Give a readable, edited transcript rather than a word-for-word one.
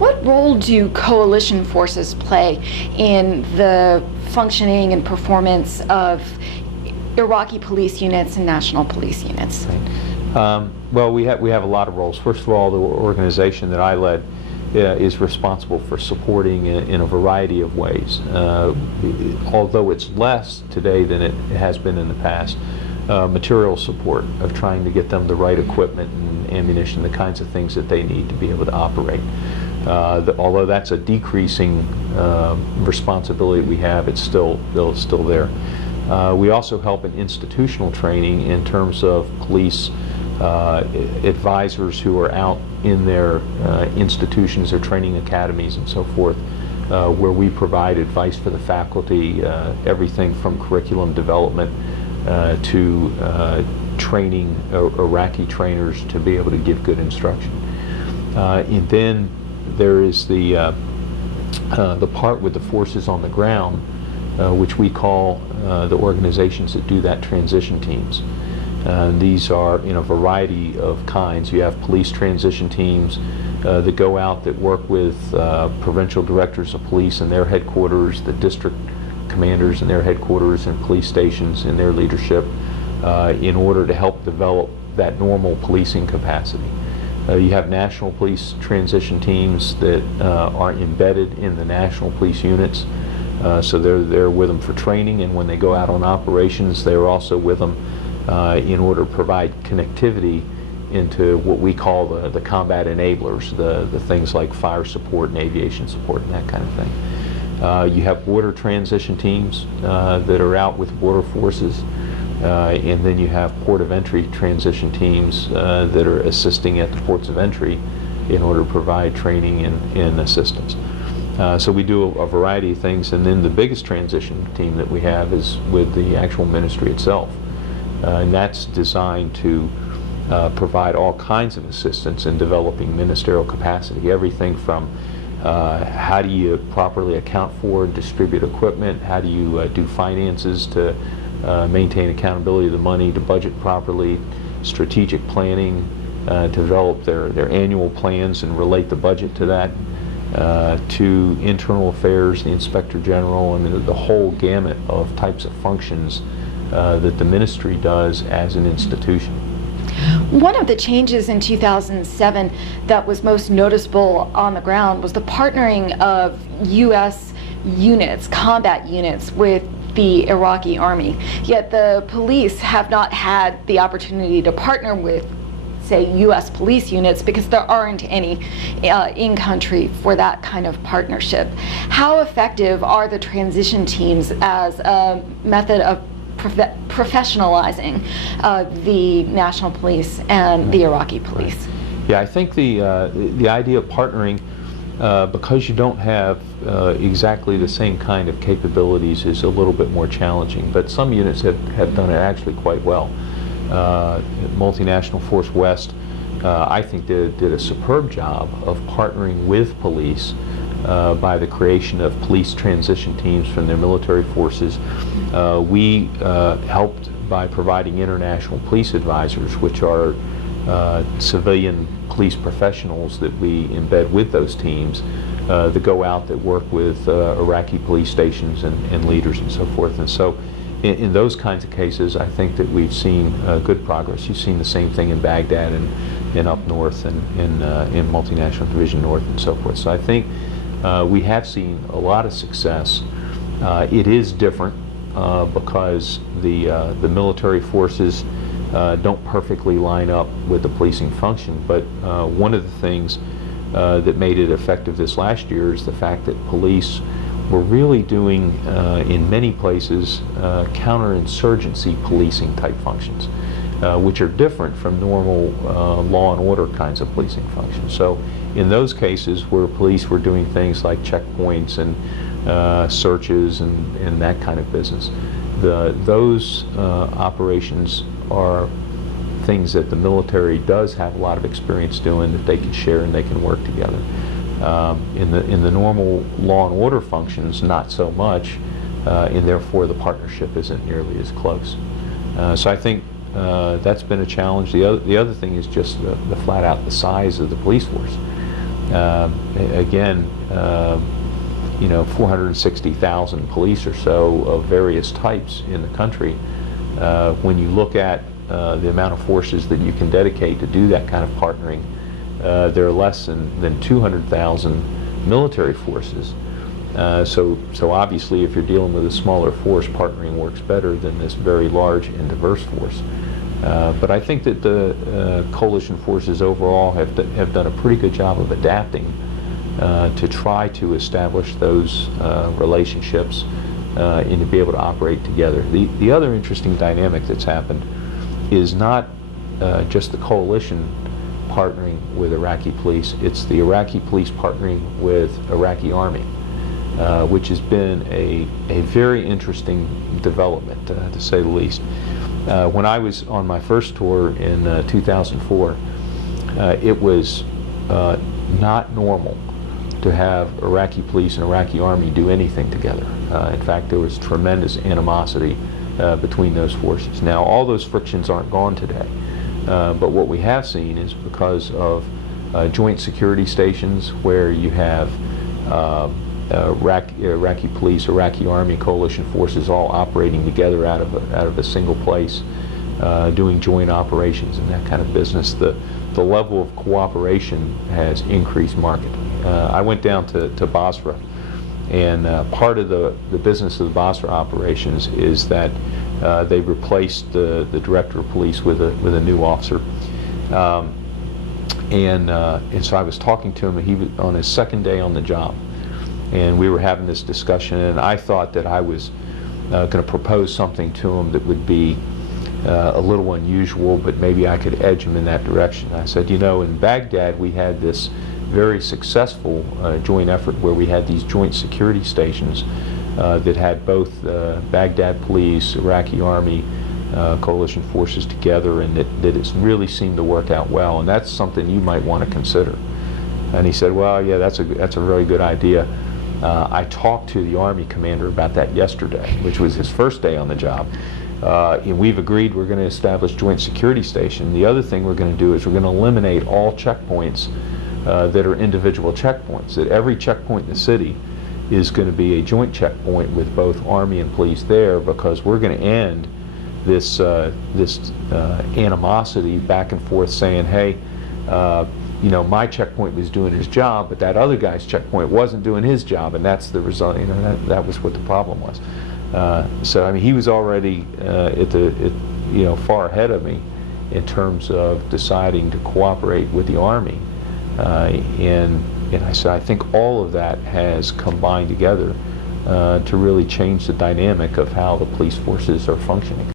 What role do coalition forces play in the functioning and performance of Iraqi police units and national police units? Well, we have a lot of roles. First of all, the organization that I led is responsible for supporting in a variety of ways. Although it's less today than it has been in the past, material support of trying to get them the right equipment and ammunition, the kinds of things that they need to be able to operate. Although that's a decreasing responsibility we have, it's still there. We also help in institutional training in terms of police advisors who are out in their institutions, their training academies and so forth, where we provide advice for the faculty, everything from curriculum development to training Iraqi trainers to be able to give good instruction. And then there is the part with the forces on the ground, which we call the organizations that do that, transition teams. These are in a variety of kinds. You have police transition teams that go out that work with provincial directors of police and their headquarters, the district commanders and their headquarters and police stations and their leadership in order to help develop that normal policing capacity. You have national police transition teams that are embedded in the national police units. So they're with them for training, and when they go out on operations, they're also with them in order to provide connectivity into what we call the combat enablers, the things like fire support and aviation support and that kind of thing. You have border transition teams that are out with border forces, and then you have port of entry transition teams that are assisting at the ports of entry in order to provide training and assistance. So we do a variety of things, and then the biggest transition team that we have is with the actual ministry itself. And that's designed to provide all kinds of assistance in developing ministerial capacity, everything from how do you properly account for and distribute equipment, how do you do finances to maintain accountability of the money, to budget properly, strategic planning, to develop their annual plans and relate the budget to that, to internal affairs, the inspector general, and the whole gamut of types of functions that the ministry does as an institution. One of the changes in 2007 that was most noticeable on the ground was the partnering of U.S. units, combat units, with the Iraqi army. Yet the police have not had the opportunity to partner with, say, U.S. police units because there aren't any in country for that kind of partnership. How effective are the transition teams as a method of professionalizing the national police and the Iraqi police? Yeah, I think the idea of partnering, because you don't have exactly the same kind of capabilities, is a little bit more challenging. But some units have done it actually quite well. Multinational Force West, I think, did a superb job of partnering with police by the creation of police transition teams from their military forces. We helped by providing international police advisors, which are civilian police professionals that we embed with those teams that go out, that work with Iraqi police stations and leaders and so forth. And so in those kinds of cases, I think that we've seen good progress. You've seen the same thing in Baghdad and up north and in Multinational Division North and so forth. So I think we have seen a lot of success. It is different because the military forces don't perfectly line up with the policing function, but one of the things that made it effective this last year is the fact that police were really doing, in many places, counterinsurgency policing type functions, which are different from normal law and order kinds of policing functions. So in those cases where police were doing things like checkpoints and searches and that kind of business, those operations are things that the military does have a lot of experience doing, that they can share and they can work together. In the normal law and order functions, not so much, and therefore the partnership isn't nearly as close. So I think that's been a challenge. The other thing is just the flat out the size of the police force. Again, 460,000 police or so of various types in the country. When you look at the amount of forces that you can dedicate to do that kind of partnering, there are less than 200,000 military forces. So obviously, if you're dealing with a smaller force, partnering works better than this very large and diverse force. But I think that the coalition forces overall have done a pretty good job of adapting to try to establish those relationships and to be able to operate together. The other interesting dynamic that's happened is not just the coalition partnering with Iraqi police, it's the Iraqi police partnering with Iraqi Army, which has been a very interesting development, to say the least. When I was on my first tour in 2004, it was not normal to have Iraqi police and Iraqi Army do anything together. In fact, there was tremendous animosity between those forces. Now, all those frictions aren't gone today, but what we have seen is because of joint security stations where you have Iraqi police, Iraqi Army, coalition forces all operating together out of a single place, doing joint operations and that kind of business. The level of cooperation has increased markedly. I went down to Basra, and part of the business of the Basra operations is that they replaced the director of police with a new officer. And so I was talking to him, and he was on his second day on the job, and we were having this discussion, and I thought that I was going to propose something to him that would be a little unusual, but maybe I could edge him in that direction. I said, in Baghdad we had this very successful joint effort where we had these joint security stations that had both Baghdad police, Iraqi Army, coalition forces together, and that it's really seemed to work out well, and that's something you might want to consider. And he said, well, yeah, that's a really good idea. I talked to the Army commander about that yesterday, which was his first day on the job. And we've agreed we're going to establish joint security station. The other thing we're going to do is we're going to eliminate all checkpoints that are individual checkpoints. That every checkpoint in the city is going to be a joint checkpoint with both Army and police there, because we're going to end this animosity back and forth, saying, hey, my checkpoint was doing his job, but that other guy's checkpoint wasn't doing his job, and that's the result. That was what the problem was. So I mean, he was already far ahead of me in terms of deciding to cooperate with the Army, and I said, I think all of that has combined together to really change the dynamic of how the police forces are functioning.